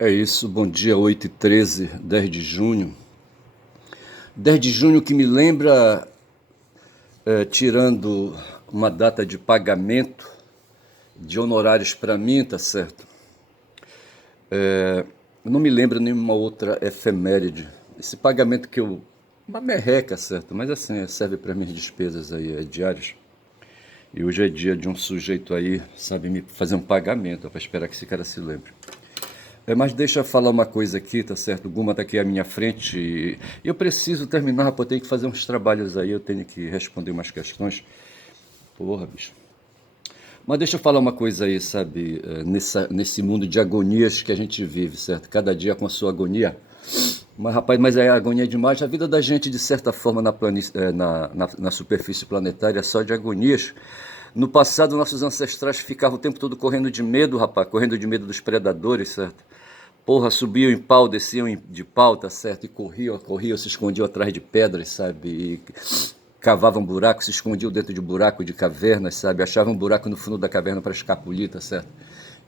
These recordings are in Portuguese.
É isso, bom dia, 8h13, 10 de junho. 10 de junho que me lembra, tirando uma data de pagamento de honorários para mim, tá certo? Eu não me lembro nenhuma outra efeméride. Esse pagamento que eu. Uma merreca, certo? Mas assim, serve para minhas despesas aí, diárias. E hoje é dia de um sujeito aí, sabe, me fazer um pagamento, para esperar que esse cara se lembre. Mas deixa eu falar uma coisa aqui, tá certo? O Guma tá aqui à minha frente e eu preciso terminar, rapaz, eu tenho que fazer uns trabalhos aí, eu tenho que responder umas questões. Porra, bicho. Mas deixa eu falar uma coisa aí, sabe? Nesse mundo de agonias que a gente vive, certo? Cada dia com a sua agonia. Mas, rapaz, mas é agonia demais. A vida da gente, de certa forma, na superfície planetária é só de agonias. No passado, nossos ancestrais ficavam o tempo todo correndo de medo, rapaz, correndo de medo dos predadores, certo? Porra, subiam em pau, desciam de pau, tá certo? E corriam, se escondiam atrás de pedras, sabe? E cavavam buracos, se escondiam dentro de buraco de cavernas, sabe? Achavam um buraco no fundo da caverna para escapulir, tá certo?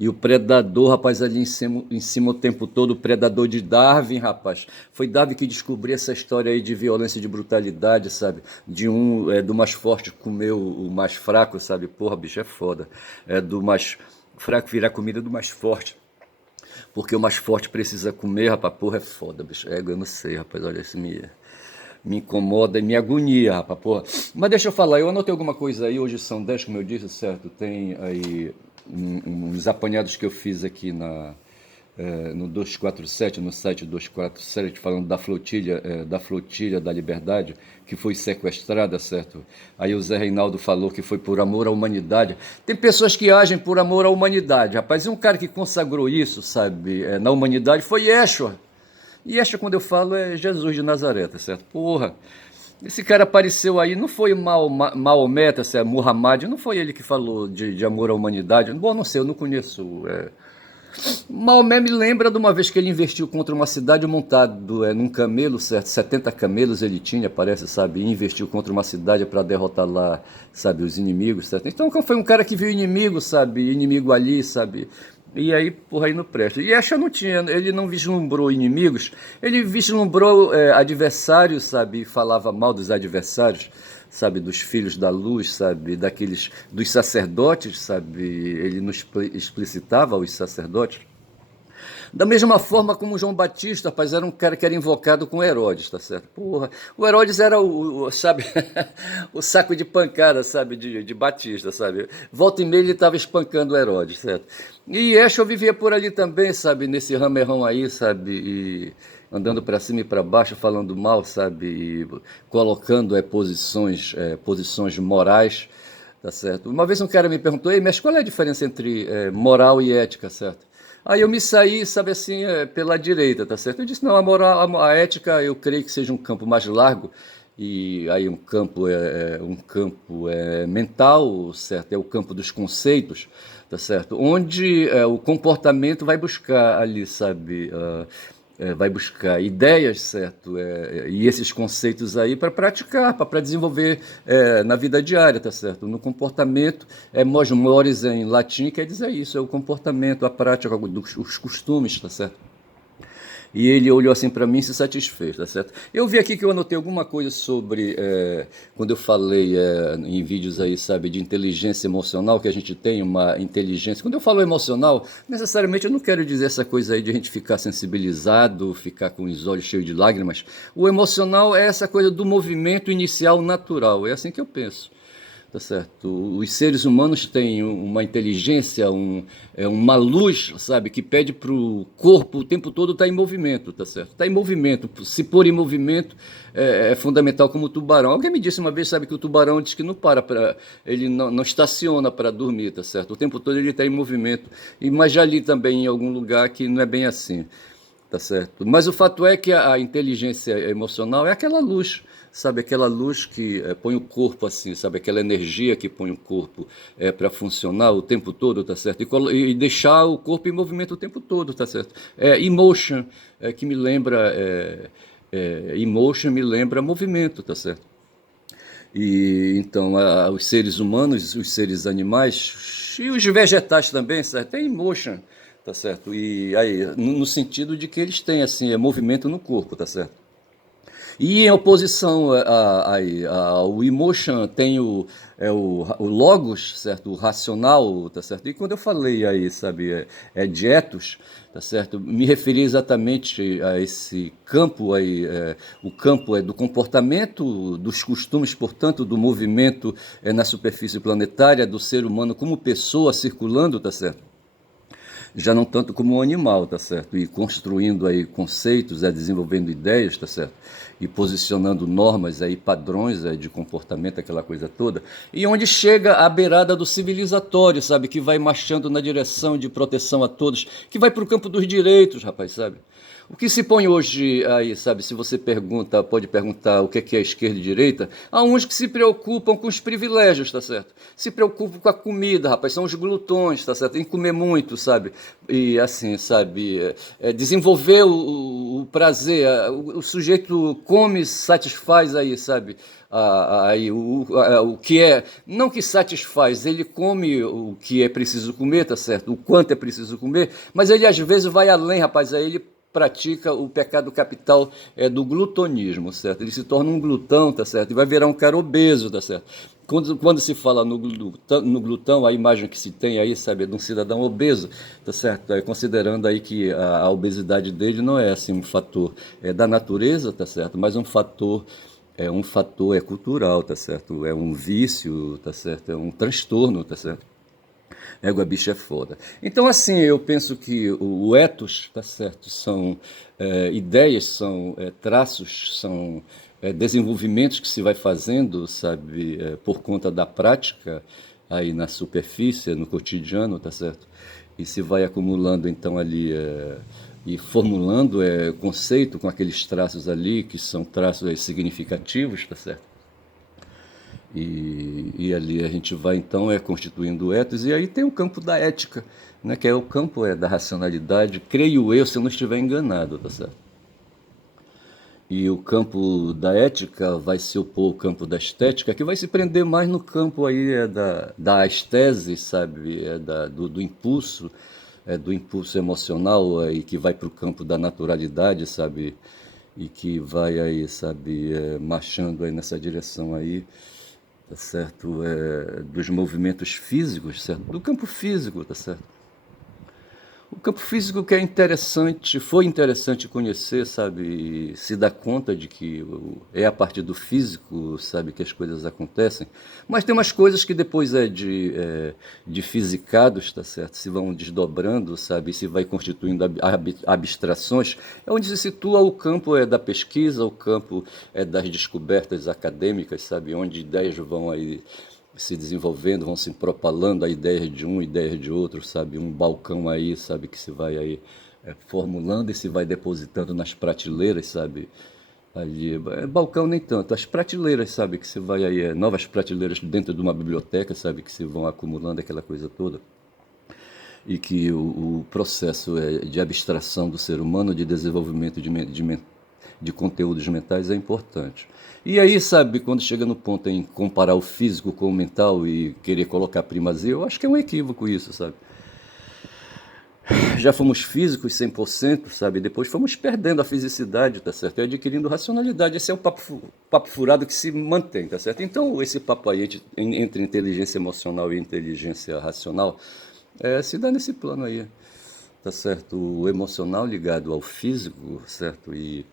E o predador, rapaz, ali em cima o tempo todo, o predador de Darwin, rapaz. Foi Darwin que descobriu essa história aí de violência e de brutalidade, sabe? Do mais forte comer o mais fraco, sabe? Porra, bicho, é foda. É do mais fraco virar comida do mais forte. Porque o mais forte precisa comer, rapaz, porra, é foda, bicho. Eu não sei, rapaz, olha, isso me incomoda e me agonia, rapaz, porra. Mas deixa eu falar, eu anotei alguma coisa aí, hoje são 10, como eu disse, certo? Tem aí uns apanhados que eu fiz aqui no 247, no site 247, falando da flotilha da Liberdade, que foi sequestrada, certo? Aí o Zé Reinaldo falou que foi por amor à humanidade. Tem pessoas que agem por amor à humanidade, rapaz. E um cara que consagrou isso, sabe, na humanidade foi Yeshua. E Yeshua, quando eu falo, é Jesus de Nazaré, tá certo? Porra, esse cara apareceu aí, não foi Maomé, tá certo? Muhammad, não foi ele que falou de amor à humanidade. Bom, não sei, eu não conheço. Maomé me lembra de uma vez que ele investiu contra uma cidade montado num camelo, certo? 70 camelos ele tinha, parece, sabe? E investiu contra uma cidade para derrotar lá, sabe, os inimigos, certo? Então foi um cara que viu inimigo, sabe? Inimigo ali, sabe? E aí, porra, aí não presta. E Yeshua não tinha, ele não vislumbrou inimigos, ele vislumbrou adversários, sabe? E falava mal dos adversários, sabe, dos filhos da luz, sabe, dos sacerdotes, sabe, ele não explicitava os sacerdotes. Da mesma forma como João Batista, rapaz, era um cara que era invocado com Herodes, tá certo? Porra, o Herodes era sabe, o saco de pancada, sabe, de Batista, sabe? Volta e meia ele estava espancando o Herodes, certo? E Yeshua vivia por ali também, sabe, nesse ramerrão aí, sabe, e andando para cima e para baixo, falando mal, sabe, e colocando posições morais, tá certo? Uma vez um cara me perguntou, ei, mas qual é a diferença entre moral e ética, certo? Aí eu me saí, sabe assim, pela direita, tá certo? Eu disse, não, a moral, a ética, eu creio que seja um campo mais largo, e aí um campo mental, certo? É o campo dos conceitos, tá certo? Onde o comportamento vai buscar ali, sabe, vai buscar ideias, certo? E esses conceitos aí para praticar, para desenvolver na vida diária, tá certo? No comportamento, mos mores em latim quer dizer isso, é o comportamento, a prática, os costumes, tá certo? E ele olhou assim para mim e se satisfez, tá certo? Eu vi aqui que eu anotei alguma coisa sobre, quando eu falei em vídeos aí, sabe, de inteligência emocional, que a gente tem uma inteligência. Quando eu falo emocional, necessariamente eu não quero dizer essa coisa aí de a gente ficar sensibilizado, ficar com os olhos cheios de lágrimas. O emocional é essa coisa do movimento inicial natural, é assim que eu penso. Tá certo? Os seres humanos têm uma inteligência, uma luz, sabe, que pede para o corpo o tempo todo estar em movimento, tá certo? Está em movimento. Se pôr em movimento é fundamental como o tubarão. Alguém me disse uma vez, sabe, que o tubarão diz que não ele não estaciona para dormir, tá certo? O tempo todo ele está em movimento. Mas já li também em algum lugar que não é bem assim. Tá certo? Mas o fato é que a inteligência emocional é aquela luz, sabe? Aquela luz que põe o corpo assim, sabe? Aquela energia que põe o corpo para funcionar o tempo todo, tá certo? E deixar o corpo em movimento o tempo todo, tá certo? Emotion, que me lembra. Emotion me lembra movimento, tá certo? E então os seres humanos, os seres animais e os vegetais também, certo? Tem emotion, tá certo? E aí, no sentido de que eles têm, assim, movimento no corpo, tá certo? E em oposição ao emotion tem o logos, certo? O racional, tá certo? E quando eu falei aí, sabe, de ethos, tá certo? Me referi exatamente a esse campo aí, o campo do comportamento, dos costumes, portanto, do movimento na superfície planetária, do ser humano como pessoa circulando, tá certo? Já não tanto como um animal, tá certo? E construindo aí conceitos, desenvolvendo ideias, tá certo? E posicionando normas aí, padrões de comportamento, aquela coisa toda. E onde chega à beirada do civilizatório, sabe? Que vai marchando na direção de proteção a todos, que vai para o campo dos direitos, rapaz, sabe? O que se põe hoje aí, sabe, se você pergunta, pode perguntar o que é esquerda e direita, há uns que se preocupam com os privilégios, tá certo? Se preocupam com a comida, rapaz, são os glutões, tá certo? Tem que comer muito, sabe? E assim, sabe, desenvolver o prazer, o sujeito come, satisfaz aí, sabe? Aí o que é, não que satisfaz, ele come o que é preciso comer, tá certo? O quanto é preciso comer, mas ele às vezes vai além, rapaz, aí ele pratica o pecado capital do glutonismo, certo? Ele se torna um glutão, tá certo? E vai virar um cara obeso, tá certo? Quando se fala no glutão, a imagem que se tem aí, sabe, é de um cidadão obeso, tá certo? Considerando aí que a obesidade dele não é assim um fator da natureza, tá certo? Mas um fator cultural, tá certo? É um vício, tá certo? É um transtorno, tá certo? Égua bicho é foda. Então, assim, eu penso que o ethos, tá certo, são ideias, são traços, são desenvolvimentos que se vai fazendo, sabe, por conta da prática aí na superfície, no cotidiano, tá certo? E se vai acumulando, então, ali e formulando conceito com aqueles traços ali, que são traços significativos, tá certo? E ali a gente vai então constituindo o ethos, e aí tem o campo da ética, né, que é o campo da racionalidade, creio eu, se eu não estiver enganado, tá certo? E o campo da ética vai se opor ao campo da estética, que vai se prender mais no campo aí da estese, sabe, do impulso emocional, e que vai para o campo da naturalidade, sabe, e que vai aí, sabe, marchando aí nessa direção aí, tá certo? Dos movimentos físicos, certo? Do campo físico, tá certo? O campo físico que é interessante, foi interessante conhecer, sabe? E se dar conta de que é a partir do físico, sabe, que as coisas acontecem. Mas tem umas coisas que depois de fisicados, tá certo? Se vão desdobrando, sabe? E se vai constituindo abstrações. É onde se situa o campo da pesquisa, o campo das descobertas acadêmicas, sabe? Onde ideias vão aí se desenvolvendo, vão se propalando a ideias de um, ideias de outro, sabe? Um balcão aí, sabe, que se vai aí formulando e se vai depositando nas prateleiras, sabe? Ali, balcão nem tanto, as prateleiras, sabe, que se vai aí, novas prateleiras dentro de uma biblioteca, sabe, que se vão acumulando aquela coisa toda. E que o processo de abstração do ser humano, de desenvolvimento de conteúdos mentais é importante. E aí, sabe, quando chega no ponto em comparar o físico com o mental e querer colocar primazia, eu acho que é um equívoco isso, sabe? Já fomos físicos 100%, sabe? Depois fomos perdendo a fisicidade, tá certo? E adquirindo racionalidade. Esse é um papo furado que se mantém, tá certo? Então, esse papo aí entre inteligência emocional e inteligência racional se dá nesse plano aí, tá certo? O emocional ligado ao físico, certo? E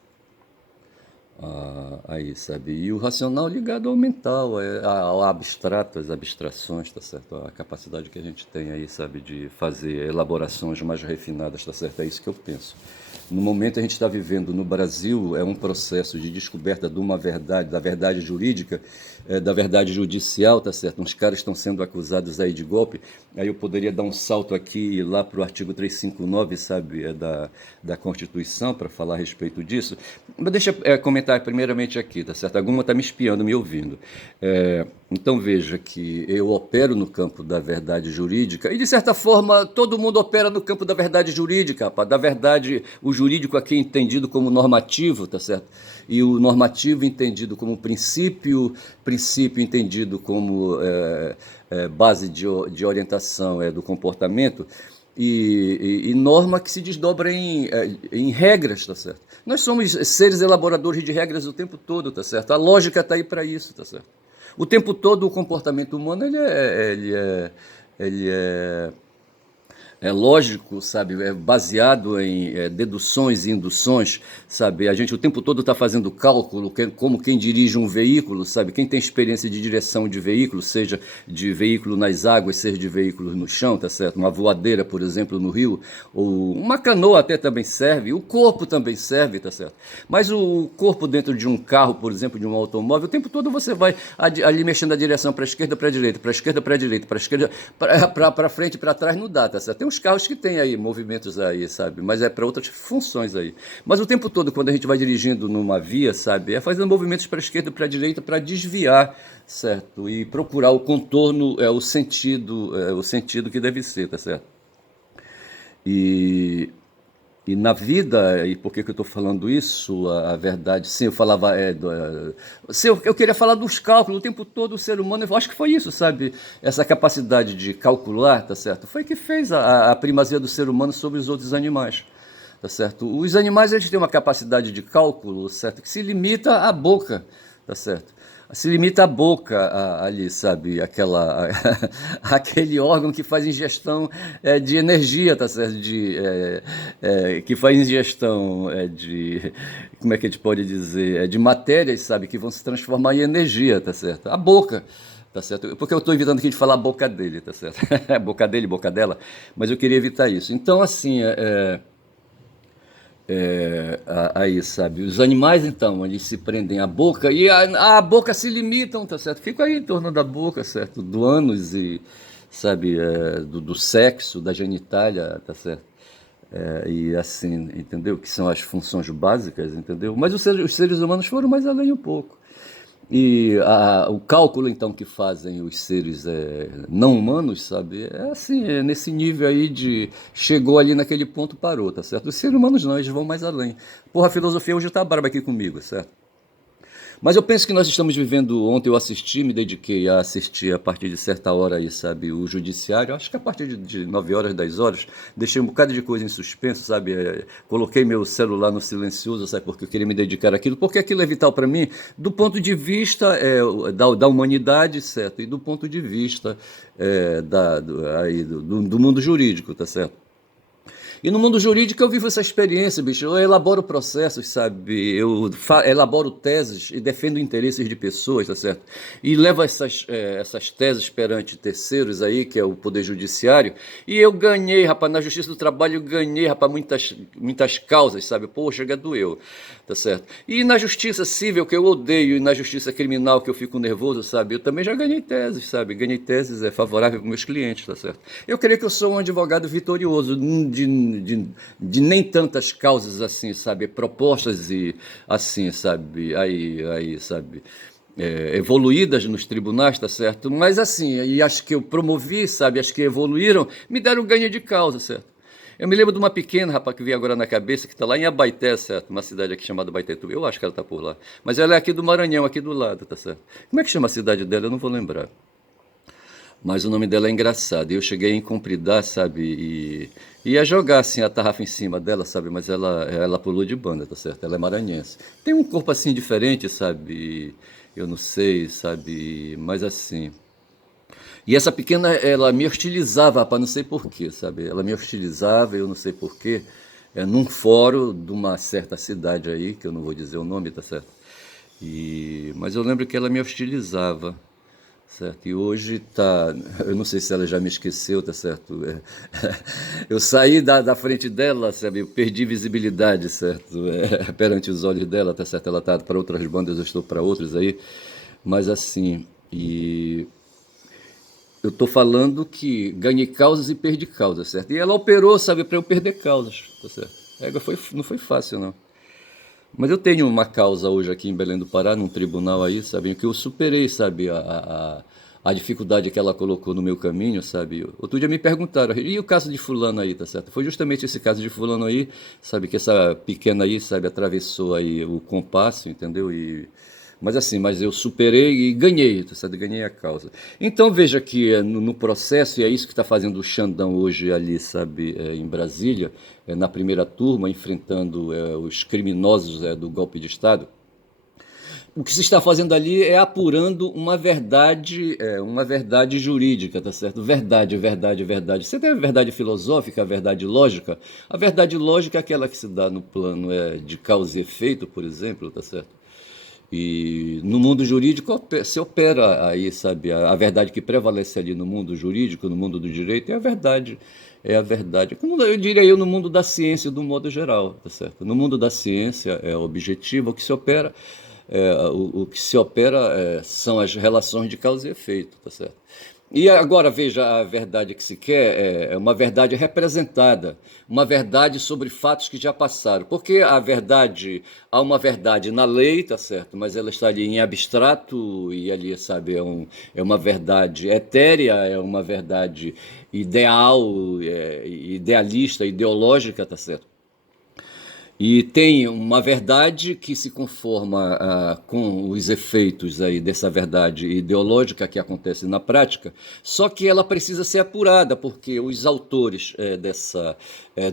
aí, sabe? E o racional ligado ao mental, ao abstrato, às abstrações, tá certo? A capacidade que a gente tem aí, sabe, de fazer elaborações mais refinadas, tá certo? É isso que eu penso. No momento a gente está vivendo no Brasil um processo de descoberta de uma verdade, da verdade jurídica, da verdade judicial, tá certo? Uns caras estão sendo acusados aí de golpe, aí eu poderia dar um salto aqui e ir lá para o artigo 359, sabe, da Constituição, para falar a respeito disso. Mas deixa eu comentar primeiramente aqui, tá certo? Alguma está me espiando, me ouvindo. Então veja que eu opero no campo da verdade jurídica e, de certa forma, todo mundo opera no campo da verdade jurídica, rapaz. Da verdade, o jurídico aqui é entendido como normativo, tá certo? E o normativo entendido como princípio entendido como base de orientação do comportamento. e norma que se desdobra em regras, tá certo? Nós somos seres elaboradores de regras o tempo todo, tá certo? A lógica está aí para isso, tá certo? O tempo todo o comportamento humano ele é lógico, sabe? É baseado em deduções e induções, sabe? A gente o tempo todo está fazendo cálculo, como quem dirige um veículo, sabe? Quem tem experiência de direção de veículo, seja de veículo nas águas, seja de veículo no chão, tá certo? Uma voadeira, por exemplo, no rio, ou uma canoa até também serve, o corpo também serve, tá certo? Mas o corpo dentro de um carro, por exemplo, de um automóvel, o tempo todo você vai ali mexendo a direção para a esquerda, para a direita, para a esquerda, para a direita, para a esquerda, para frente, para trás, não dá, tá certo? Tem uns carros que tem aí movimentos aí, sabe? Mas é para outras funções aí. Mas o tempo todo, quando a gente vai dirigindo numa via, sabe? É fazendo movimentos para a esquerda, para a direita, para desviar, certo? E procurar o contorno, o sentido que deve ser, tá certo? E e na vida, e por que que eu estou falando isso? A verdade, sim, eu falava. Sim, eu queria falar dos cálculos, o tempo todo o ser humano, eu acho que foi isso, sabe? Essa capacidade de calcular, tá certo? Foi que fez a primazia do ser humano sobre os outros animais, tá certo? Os animais, eles têm uma capacidade de cálculo, certo? Que se limita à boca, tá certo? Se limita à boca ali, sabe? Aquele órgão que faz ingestão de energia, tá certo? Que faz ingestão como é que a gente pode dizer? De matérias, sabe? Que vão se transformar em energia, tá certo? A boca. Tá certo? Porque eu estou evitando aqui de falar a boca dele, tá certo? Boca dele, boca dela, mas eu queria evitar isso. Então, assim, aí, sabe? Os animais, então, eles se prendem à boca e a boca se limitam, tá certo? Ficam aí em torno da boca, certo? Do ânus e, sabe, do sexo, da genitália, tá certo? E assim, entendeu? Que são as funções básicas, entendeu? Mas os seres humanos foram mais além um pouco. E o cálculo, então, que fazem os seres não humanos, sabe? É assim, é nesse nível aí de chegou ali naquele ponto, parou, tá certo? Os seres humanos não, eles vão mais além. Porra, a filosofia hoje tá braba aqui comigo, certo? Mas eu penso que nós estamos vivendo. Ontem eu assisti, me dediquei a assistir a partir de certa hora aí, sabe, o judiciário. Acho que a partir de 9 horas, 10 horas, deixei um bocado de coisa em suspenso, sabe? Coloquei meu celular no silencioso, sabe, porque eu queria me dedicar àquilo, porque aquilo é vital para mim, do ponto de vista da humanidade, certo? E do ponto de vista do mundo jurídico, tá certo? E no mundo jurídico eu vivo essa experiência, bicho. Eu elaboro processos, sabe? Eu elaboro teses e defendo interesses de pessoas, tá certo? E levo essas teses perante terceiros aí, que é o Poder Judiciário. E eu ganhei, rapaz, na Justiça do Trabalho, eu ganhei, rapaz, muitas causas, sabe? Poxa, doeu, tá certo? E na Justiça Civil, que eu odeio, e na Justiça Criminal, que eu fico nervoso, sabe? Eu também já ganhei teses, sabe? Ganhei teses favoráveis para meus clientes, tá certo? Eu creio que eu sou um advogado vitorioso, de nem tantas causas assim, sabe, propostas e assim, sabe, sabe, evoluídas nos tribunais, tá certo? Mas assim, e acho que eu promovi, sabe, acho que evoluíram, me deram ganho de causa, certo? Eu me lembro de uma pequena, rapaz, que veio agora na cabeça, que está lá em Abaeté, certo? Uma cidade aqui chamada Abaetetuba. Eu acho que ela está por lá. Mas ela é aqui do Maranhão, aqui do lado, tá certo? Como é que chama a cidade dela? Eu não vou lembrar. Mas o nome dela é engraçado. Eu cheguei a encompridar, sabe? E ia jogar assim a tarrafa em cima dela, sabe? Mas ela pulou de banda, tá certo? Ela é maranhense. Tem um corpo assim diferente, sabe? Eu não sei, sabe? Mas assim. E essa pequena, ela me hostilizava, rapaz, não sei porquê, sabe? Ela me hostilizava, eu não sei porquê, num fórum de uma certa cidade aí, que eu não vou dizer o nome, tá certo? Mas eu lembro que ela me hostilizava. Certo, e hoje tá. Eu não sei se ela já me esqueceu, tá certo? Eu saí da frente dela, sabe? Eu perdi visibilidade, certo? Perante os olhos dela, tá certo? Ela tá para outras bandas, eu estou para outras aí. Mas assim, eu tô falando que ganhei causas e perdi causas, certo? E ela operou, sabe, para eu perder causas, tá certo? Não foi fácil, não. Mas eu tenho uma causa hoje aqui em Belém do Pará, num tribunal aí, sabe, que eu superei, sabe, a dificuldade que ela colocou no meu caminho, sabe. Outro dia me perguntaram, e o caso de fulano aí, tá certo? Foi justamente esse caso de fulano aí, sabe, que essa pequena aí, sabe, atravessou aí o compasso, entendeu? Mas assim, mas eu superei e ganhei, tá certo? Ganhei a causa. Então veja que no processo, e é isso que está fazendo o Xandão hoje ali, sabe, em Brasília, na primeira turma, enfrentando os criminosos do golpe de Estado. O que se está fazendo ali é apurando uma verdade jurídica, tá certo? Verdade, verdade, verdade. Você tem a verdade filosófica, a verdade lógica. A verdade lógica é aquela que se dá no plano de causa e efeito, por exemplo, tá certo? E no mundo jurídico se opera aí, sabe, a verdade que prevalece ali no mundo jurídico, no mundo do direito, é a verdade. É a verdade. Como eu diria eu, no mundo da ciência, do modo geral, tá certo? No mundo da ciência é objetivo, o que se opera, o que se opera são as relações de causa e efeito, tá certo? E agora veja a verdade que se quer, é uma verdade representada, uma verdade sobre fatos que já passaram. Porque a verdade, há uma verdade na lei, tá certo? Mas ela está ali em abstrato e ali, sabe, é uma verdade etérea, é uma verdade ideal, idealista, ideológica, tá certo? E tem uma verdade que se conforma com os efeitos aí dessa verdade ideológica que acontece na prática, só que ela precisa ser apurada, porque os autores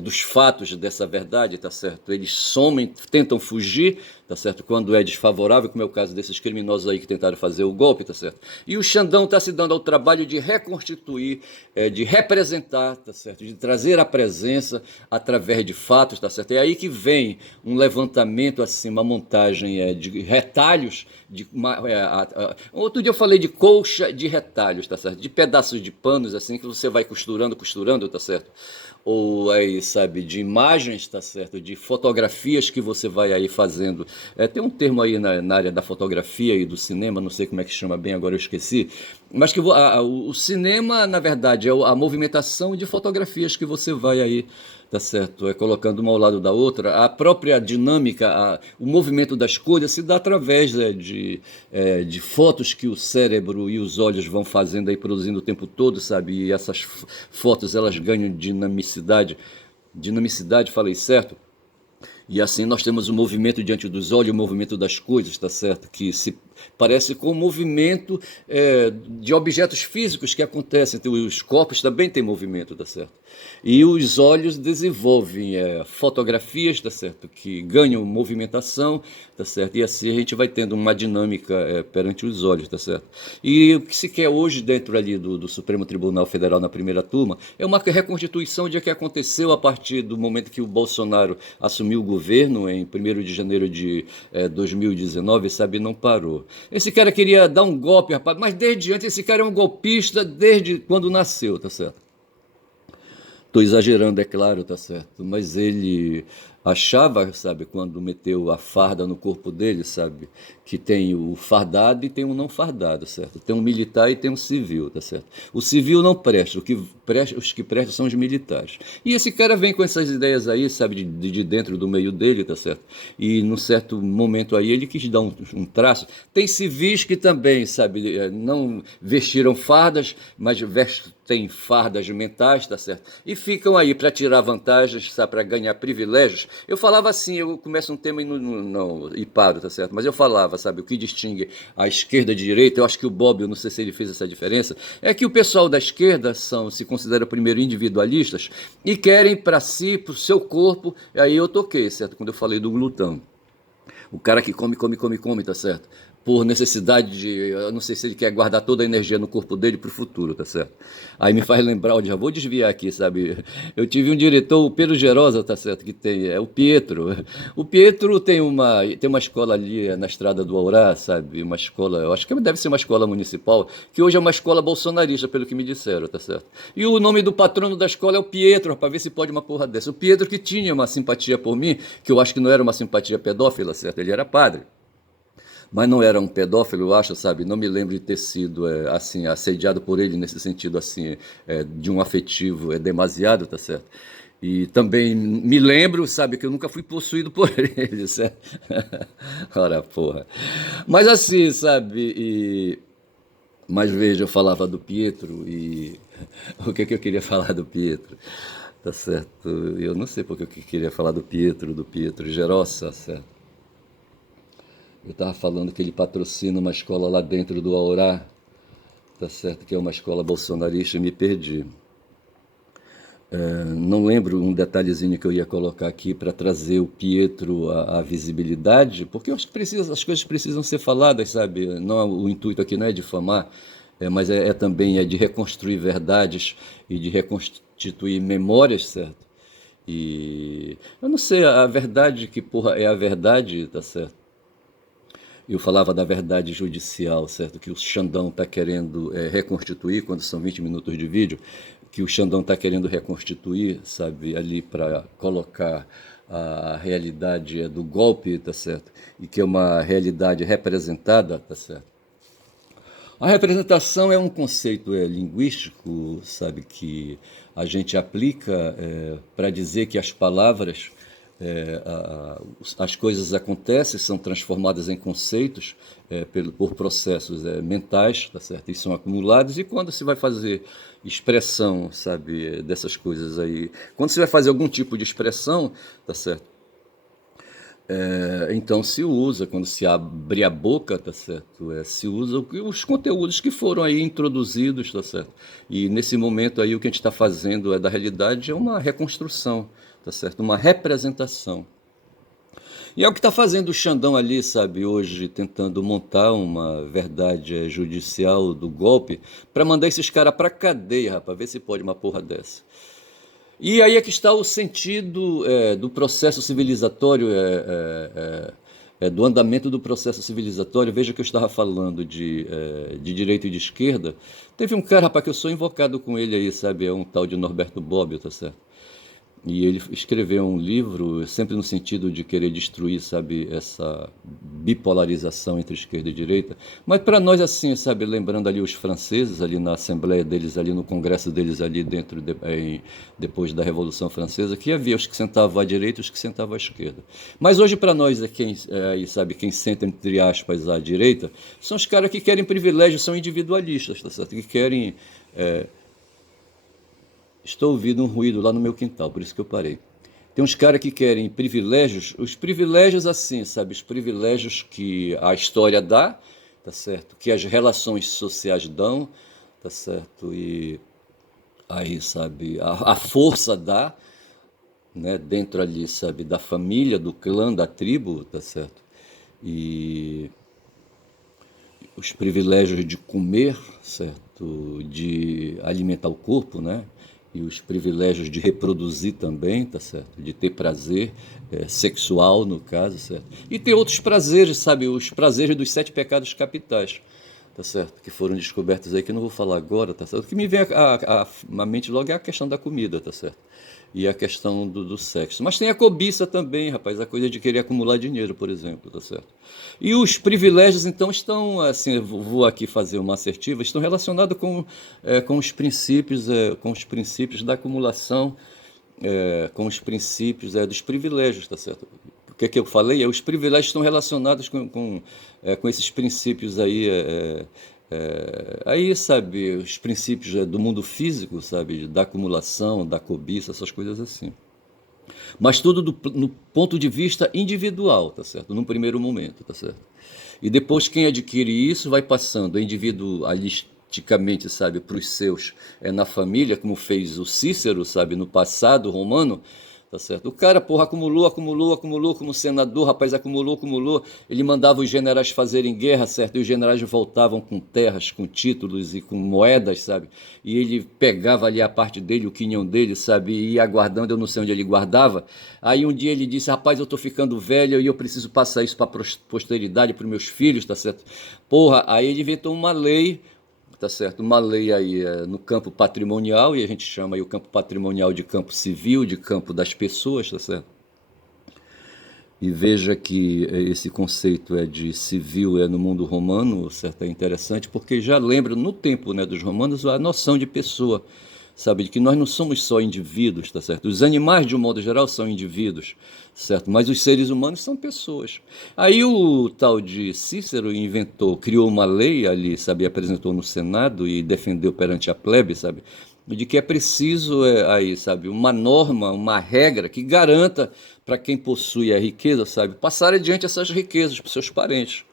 dos fatos dessa verdade, tá certo? Eles somem, tentam fugir, tá certo? Quando é desfavorável, como é o caso desses criminosos aí que tentaram fazer o golpe, tá certo? E o Xandão está se dando ao trabalho de reconstituir, de representar, tá certo? De trazer a presença através de fatos, tá certo? É aí que vem um levantamento, assim, uma montagem de retalhos. Outro dia eu falei de colcha de retalhos, tá certo? De pedaços de panos, assim, que você vai costurando, costurando, tá certo? Ou aí, sabe, de imagens, tá certo? De fotografias que você vai aí fazendo. Tem um termo aí na área da fotografia e do cinema, não sei como é que chama bem, agora eu esqueci, mas que o cinema, na verdade, é a movimentação de fotografias que você vai aí, tá certo? Colocando uma ao lado da outra. A própria dinâmica, o movimento das cores se dá através de fotos que o cérebro e os olhos vão fazendo aí, produzindo o tempo todo, sabe? E essas fotos, elas ganham dinamicidade. Dinamicidade, falei certo? E assim nós temos o movimento diante dos olhos, o movimento das coisas, tá certo? Que se parece com o movimento de objetos físicos que acontecem. Então, os corpos também têm movimento, tá certo? E os olhos desenvolvem fotografias, tá certo? Que ganham movimentação, tá certo? E assim a gente vai tendo uma dinâmica perante os olhos, tá certo? E o que se quer hoje dentro ali do Supremo Tribunal Federal na primeira turma é uma reconstituição de que aconteceu a partir do momento que o Bolsonaro assumiu o governo em 1º de janeiro de 2019, sabe, não parou. Esse cara queria dar um golpe, rapaz, mas desde antes esse cara é um golpista desde quando nasceu, tá certo? Estou exagerando, é claro, tá certo, mas ele achava, sabe, quando meteu a farda no corpo dele, sabe, que tem o fardado e tem o não fardado, certo? Tem um militar e tem um civil, tá certo? O civil não presta, os que prestam são os militares. E esse cara vem com essas ideias aí, sabe, de dentro do meio dele, tá certo? E num certo momento aí ele quis dar um traço. Tem civis que também, sabe, não vestiram fardas, mas vestem fardas mentais, tá certo? E ficam aí para tirar vantagens, sabe, para ganhar privilégios. Eu falava assim, eu começo um tema e paro, tá certo? Mas eu falava, sabe, o que distingue a esquerda e a direita, eu acho que o Bob, eu não sei se ele fez essa diferença, é que o pessoal da esquerda se considera primeiro individualistas e querem para si, para o seu corpo, aí eu toquei, certo? Quando eu falei do glutão. O cara que come, come, come, come, tá certo? Por necessidade eu não sei se ele quer guardar toda a energia no corpo dele pro futuro, tá certo? Aí me faz lembrar, eu já vou desviar aqui, sabe? Eu tive um diretor, o Pedro Gerosa, tá certo? Que tem, o Pietro. O Pietro tem uma escola ali na estrada do Aurá, sabe? Uma escola, eu acho que deve ser uma escola municipal, que hoje é uma escola bolsonarista, pelo que me disseram, tá certo? E o nome do patrono da escola é o Pietro, pra ver se pode uma porra dessa. O Pietro que tinha uma simpatia por mim, que eu acho que não era uma simpatia pedófila, certo? Ele era padre, mas não era um pedófilo, eu acho, sabe? Não me lembro de ter sido assim assediado por ele nesse sentido assim de um afetivo demasiado, tá certo? E também me lembro, sabe, que eu nunca fui possuído por ele, certo? Ora, porra. Mas assim, sabe? Mas veja, eu falava do Pietro e o que eu queria falar do Pietro, tá certo? Eu não sei porque eu queria falar do Pietro Gerossa, certo? Eu estava falando que ele patrocina uma escola lá dentro do Aurá, tá certo? Que é uma escola bolsonarista, e me perdi. Não lembro um detalhezinho que eu ia colocar aqui para trazer o Pietro à visibilidade, porque eu acho que as coisas precisam ser faladas, sabe? Não, o intuito aqui não é difamar, mas também de reconstruir verdades e de reconstituir memórias, certo? E eu não sei, a verdade que porra é a verdade, tá certo? Eu falava da verdade judicial, certo? Que o Xandão está querendo reconstituir, quando são 20 minutos de vídeo, que o Xandão está querendo reconstituir, sabe, ali para colocar a realidade do golpe, tá certo? E que é uma realidade representada, tá certo? A representação é um conceito linguístico, sabe, que a gente aplica para dizer que as palavras, as coisas acontecem, são transformadas em conceitos por processos mentais, tá certo? E são acumulados. E quando se vai fazer expressão, sabe, dessas coisas aí, quando se vai fazer algum tipo de expressão, tá certo? Então se usa, quando se abre a boca, tá certo? Se usa os conteúdos que foram aí introduzidos, tá certo? E nesse momento aí o que a gente está fazendo da realidade é uma reconstrução, tá certo? Uma representação. E é o que está fazendo o Xandão ali, sabe, hoje, tentando montar uma verdade judicial do golpe para mandar esses caras para cadeia, rapaz, ver se pode uma porra dessa. E aí é que está o sentido do processo civilizatório, do andamento do processo civilizatório. Veja que eu estava falando de direita e de esquerda. Teve um cara, rapaz, que eu sou invocado com ele aí, sabe? É um tal de Norberto Bobbio, tá certo? E ele escreveu um livro sempre no sentido de querer destruir, sabe, essa bipolarização entre esquerda e direita. Mas para nós assim, sabe, lembrando ali os franceses ali na assembleia deles, ali no congresso deles ali depois da Revolução Francesa, que havia os que sentavam à direita e os que sentavam à esquerda. Mas hoje para nós sabe, quem senta entre aspas à direita, são os caras que querem privilégios, são individualistas, tá certo? Que querem Estou ouvindo um ruído lá no meu quintal, por isso que eu parei. Tem uns caras que querem privilégios, os privilégios assim, sabe? Os privilégios que a história dá, tá certo? Que as relações sociais dão, tá certo? E aí, sabe, a força dá, né? Dentro ali, sabe, da família, do clã, da tribo, tá certo? E os privilégios de comer, certo? De alimentar o corpo, né? E os privilégios de reproduzir também, tá certo? De ter prazer sexual, no caso, certo? E ter outros prazeres, sabe? Os prazeres dos 7 pecados capitais, tá certo? Que foram descobertos aí, que eu não vou falar agora, tá certo? O que me vem à mente logo é a questão da comida, tá certo? E a questão do sexo. Mas tem a cobiça também, rapaz, a coisa de querer acumular dinheiro, por exemplo, tá certo? E os privilégios, então, estão, assim, eu vou aqui fazer uma assertiva, estão relacionados com os princípios da acumulação, com os princípios dos privilégios, tá certo? O que é que eu falei? Os privilégios estão relacionados com esses princípios aí, aí, sabe, os princípios do mundo físico, sabe, da acumulação, da cobiça, essas coisas assim. Mas tudo no ponto de vista individual, tá certo? Num primeiro momento, tá certo? E depois quem adquire isso vai passando individualisticamente, sabe, para os seus, na família, como fez o Cícero, sabe, no passado romano, tá certo? O cara, porra, acumulou como senador, rapaz, acumulou. Ele mandava os generais fazerem guerra, certo? E os generais voltavam com terras, com títulos e com moedas, sabe? E ele pegava ali a parte dele, o quinhão dele, sabe? E ia guardando, eu não sei onde ele guardava. Aí um dia ele disse, rapaz, eu tô ficando velho e eu preciso passar isso para posteridade, para meus filhos, tá certo? Porra, aí ele inventou uma lei, tá certo? Uma lei aí no campo patrimonial, e a gente chama aí o campo patrimonial de campo civil, de campo das pessoas, tá certo? E veja que esse conceito de civil no mundo romano, certo? É interessante, porque já lembra no tempo, né, dos romanos a noção de pessoa, sabe? De que nós não somos só indivíduos, tá certo? Os animais, de um modo geral, são indivíduos, certo? Mas os seres humanos são pessoas. Aí o tal de Cícero criou uma lei ali, sabe? Apresentou no Senado e defendeu perante a plebe, sabe? de que é preciso aí, sabe, uma norma, uma regra que garanta para quem possui a riqueza, sabe, passar adiante essas riquezas para seus parentes,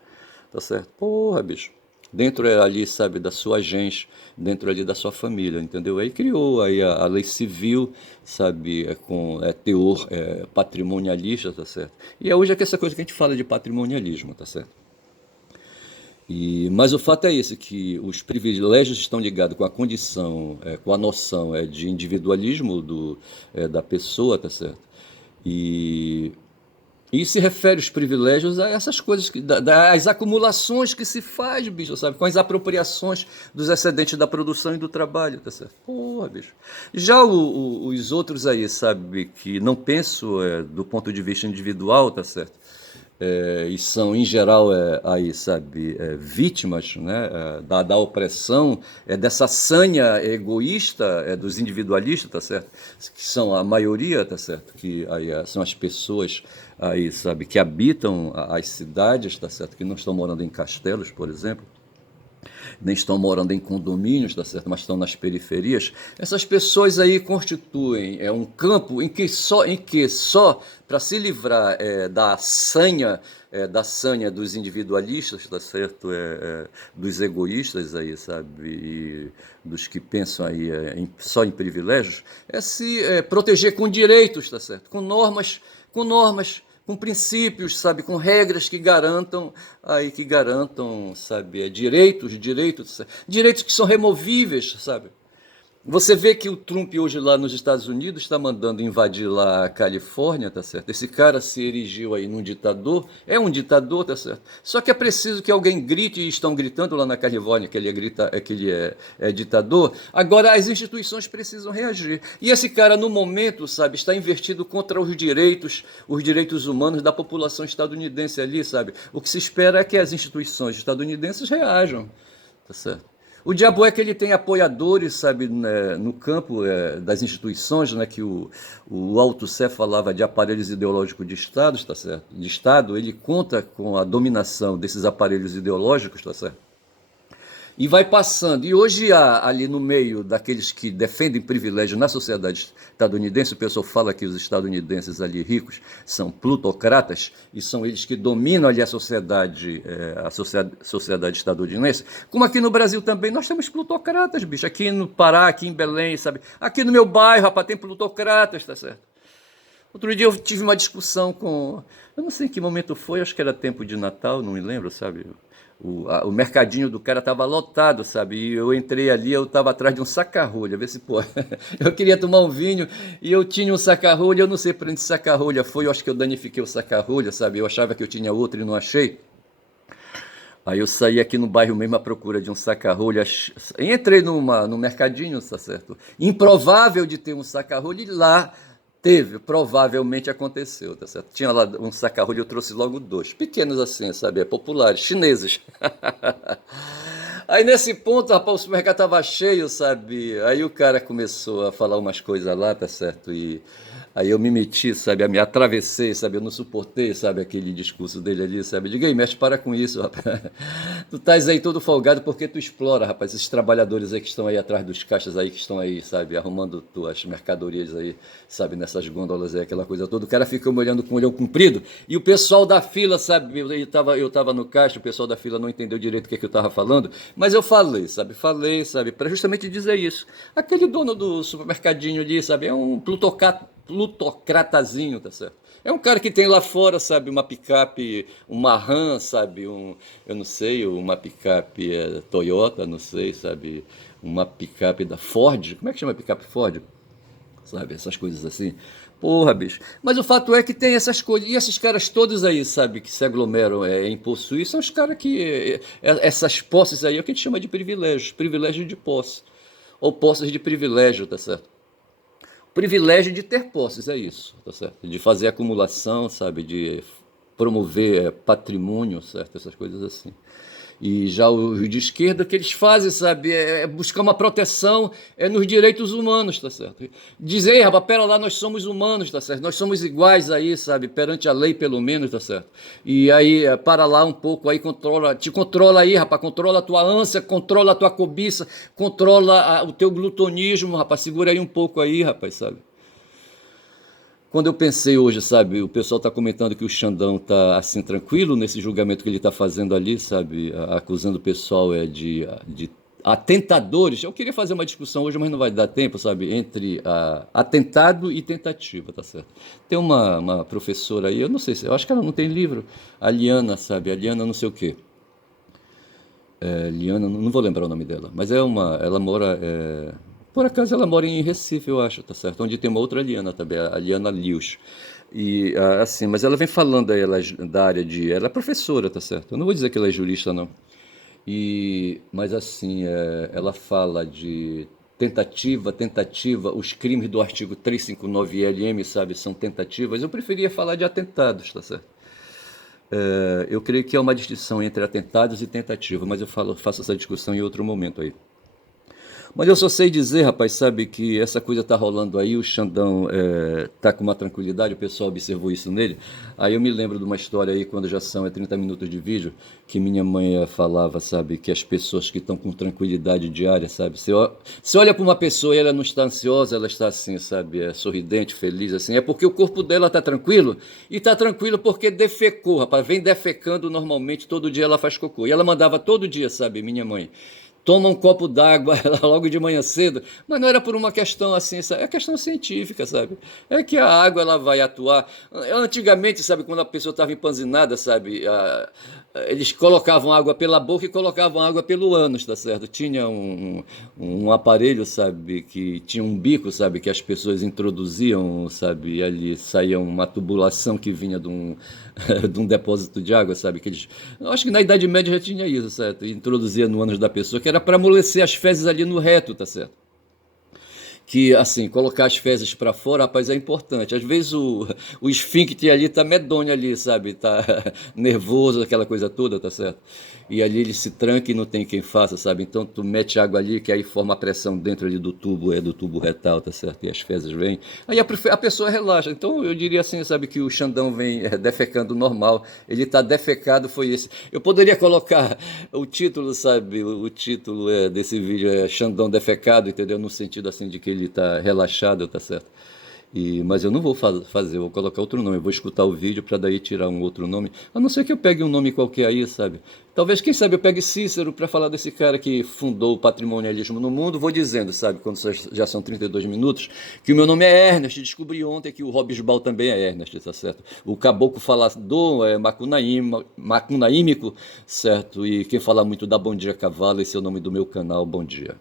tá certo? Porra, bicho. Dentro ali, sabe, da sua gente, dentro ali da sua família, entendeu? Aí criou aí a lei civil, sabe, com teor patrimonialista, tá certo? E é hoje é que essa coisa que a gente fala de patrimonialismo, tá certo? Mas o fato é esse, que os privilégios estão ligados com a condição, com a noção de individualismo da pessoa, tá certo? E, e se refere os privilégios a essas coisas, as acumulações que se faz, bicho, sabe? Com as apropriações dos excedentes da produção e do trabalho, tá certo? Porra, bicho. Já os outros aí, sabe, que não penso do ponto de vista individual, tá certo? E são, em geral, aí, sabe, vítimas, né, da opressão, dessa sanha egoísta dos individualistas, tá certo? Que são a maioria, tá certo? Que aí, são as pessoas aí, sabe, que habitam as cidades, tá certo? Que não estão morando em castelos, por exemplo, nem estão morando em condomínios, tá certo? Mas estão nas periferias. Essas pessoas aí constituem um campo em que só para se livrar da sanha dos individualistas, tá certo? Dos egoístas aí, sabe? E dos que pensam aí só em privilégios, se proteger com direitos, tá certo? Com normas, com princípios, sabe, com regras que garantam, sabe, direitos que são removíveis, sabe? Você vê que o Trump hoje lá nos Estados Unidos está mandando invadir lá a Califórnia, tá certo? Esse cara se erigiu aí num ditador, é um ditador, tá certo? Só que é preciso que alguém grite, e estão gritando lá na Califórnia que ele é ditador. Agora as instituições precisam reagir. E esse cara, no momento, sabe, está invertido contra os direitos humanos da população estadunidense ali, sabe? O que se espera é que as instituições estadunidenses reajam, tá certo? O diabo é que ele tem apoiadores, sabe, né, no campo das instituições, né, que o Althusser falava de aparelhos ideológicos de Estado, tá certo? De Estado, ele conta com a dominação desses aparelhos ideológicos, tá certo? E vai passando. E hoje há ali no meio daqueles que defendem privilégio na sociedade estadunidense, o pessoal fala que os estadunidenses ali ricos são plutocratas e são eles que dominam ali a sociedade estadunidense. Como aqui no Brasil também, nós temos plutocratas, bicho. Aqui no Pará, aqui em Belém, sabe? Aqui no meu bairro, rapaz, tem plutocratas, tá certo? Outro dia eu tive uma discussão com. Eu não sei em que momento foi, acho que era tempo de Natal, não me lembro, sabe? O mercadinho do cara estava lotado, sabe? E eu entrei ali, eu estava atrás de um saca-rolha, ver se, pô. Eu queria tomar um vinho e eu tinha um saca-rolha, eu não sei para onde esse saca-rolha foi, eu acho que eu danifiquei o saca-rolha, sabe? Eu achava que eu tinha outro e não achei. Aí eu saí aqui no bairro mesmo à procura de um saca-rolha. Entrei no mercadinho, tá certo? Improvável de ter um saca-rolha e lá teve, provavelmente aconteceu, tá certo? Tinha lá um saca-rolha, eu trouxe logo dois, pequenos assim, sabe? Populares, chineses. Aí nesse ponto, rapaz, o supermercado tava cheio, sabe? Aí o cara começou a falar umas coisas lá, tá certo? E aí eu me meti, sabe? Me atravessei, sabe? Eu não suportei, sabe? Aquele discurso dele ali, sabe? Diga aí, mexe, para com isso, rapaz. Tu estás aí todo folgado porque tu explora, rapaz, esses trabalhadores aí que estão aí atrás dos caixas aí, que estão aí, sabe? Arrumando tuas mercadorias aí, sabe? Nessas gôndolas aí, aquela coisa toda. O cara fica me olhando com o olhão comprido e o pessoal da fila, sabe? Eu tava no caixa, o pessoal da fila não entendeu direito o que eu tava falando, mas eu falei, sabe, para justamente dizer isso. Aquele dono do supermercadinho ali, sabe, é um plutocratazinho, tá certo? É um cara que tem lá fora, sabe, uma picape, uma Ram, sabe, eu não sei, uma picape Toyota, não sei, sabe, uma picape da Ford. Como é que chama a picape Ford? Sabe, essas coisas assim. Porra, bicho. Mas o fato é que tem essas coisas. E esses caras todos aí, sabe, que se aglomeram em possuir, são os caras que. Essas posses aí é o que a gente chama de privilégios. Privilégio de posse. Ou posses de privilégio, tá certo? Privilégio de ter posses, é isso, tá certo? De fazer acumulação, sabe? De promover patrimônio, certo? Essas coisas assim. E já os de esquerda, o que eles fazem, sabe, é buscar uma proteção nos direitos humanos, tá certo? Dizer, rapaz, pera lá, nós somos humanos, tá certo? Nós somos iguais aí, sabe, perante a lei, pelo menos, tá certo? E aí, para lá um pouco, aí te controla aí, rapaz, controla a tua ânsia, controla a tua cobiça, controla o teu glutonismo, rapaz, segura aí um pouco aí, rapaz, sabe? Quando eu pensei hoje, sabe, o pessoal está comentando que o Xandão está assim tranquilo nesse julgamento que ele está fazendo ali, sabe, acusando o pessoal de atentadores. Eu queria fazer uma discussão hoje, mas não vai dar tempo, sabe, entre atentado e tentativa, tá certo? Tem uma professora aí, eu não sei se, eu acho que ela não tem livro, a Liana, sabe, a Liana não sei o quê. Liana, não vou lembrar o nome dela, mas ela mora, por acaso ela mora em Recife, eu acho, tá certo? Onde tem uma outra Liana também, a Liana Lius. E assim, mas ela vem falando aí, da área ela é professora, tá certo? Eu não vou dizer que ela é jurista, não. Mas assim, ela fala de tentativa, os crimes do artigo 359 LM, sabe, são tentativas. Eu preferia falar de atentados, tá certo? Eu creio que é uma distinção entre atentados e tentativa, mas faço essa discussão em outro momento aí. Mas eu só sei dizer, rapaz, sabe, que essa coisa tá rolando aí, o Xandão tá com uma tranquilidade, o pessoal observou isso nele. Aí eu me lembro de uma história aí, quando já são 30 minutos de vídeo, que minha mãe falava, sabe, que as pessoas que estão com tranquilidade diária, sabe, você olha para uma pessoa e ela não está ansiosa, ela está assim, sabe, sorridente, feliz, assim, é porque o corpo dela tá tranquilo, e tá tranquilo porque defecou, rapaz, vem defecando normalmente, todo dia ela faz cocô. E ela mandava todo dia, sabe, minha mãe, toma um copo d'água logo de manhã cedo, mas não era por uma questão assim, é questão científica, sabe? É que a água ela vai atuar. Antigamente, sabe, quando a pessoa estava empanzinada, sabe, eles colocavam água pela boca e colocavam água pelo ânus, tá certo? Tinha um aparelho, sabe, que tinha um bico, sabe, que as pessoas introduziam, sabe, e ali saía uma tubulação que vinha de um depósito de água, sabe, eu acho que na Idade Média já tinha isso, certo? Introduzia no ânus da pessoa, que era para amolecer as fezes ali no reto, tá certo? Que, assim, colocar as fezes para fora, rapaz, é importante. Às vezes o esfíncter ali tá medonho ali, sabe? Tá nervoso, aquela coisa toda, tá certo? E ali ele se tranca e não tem quem faça, sabe? Então tu mete água ali, que aí forma a pressão dentro ali do tubo retal, tá certo? E as fezes vêm. Aí a pessoa relaxa. Então eu diria assim, sabe, que o Xandão vem defecando normal. Ele tá defecado, foi esse. Eu poderia colocar o título, sabe? O título desse vídeo é Xandão defecado, entendeu? No sentido assim de que ele tá relaxado, tá certo? Mas eu não vou fazer, eu vou colocar outro nome, eu vou escutar o vídeo para daí tirar um outro nome, a não ser que eu pegue um nome qualquer aí, sabe? Talvez, quem sabe, eu pegue Cícero para falar desse cara que fundou o patrimonialismo no mundo. Vou dizendo, sabe, quando já são 32 minutos, que o meu nome é Ernest. Descobri ontem que o Robisbal também é Ernest, tá certo? O caboclo falador é macunaímico, certo? E quem fala muito dá Bom Dia Cavalo, esse é o nome do meu canal, Bom Dia.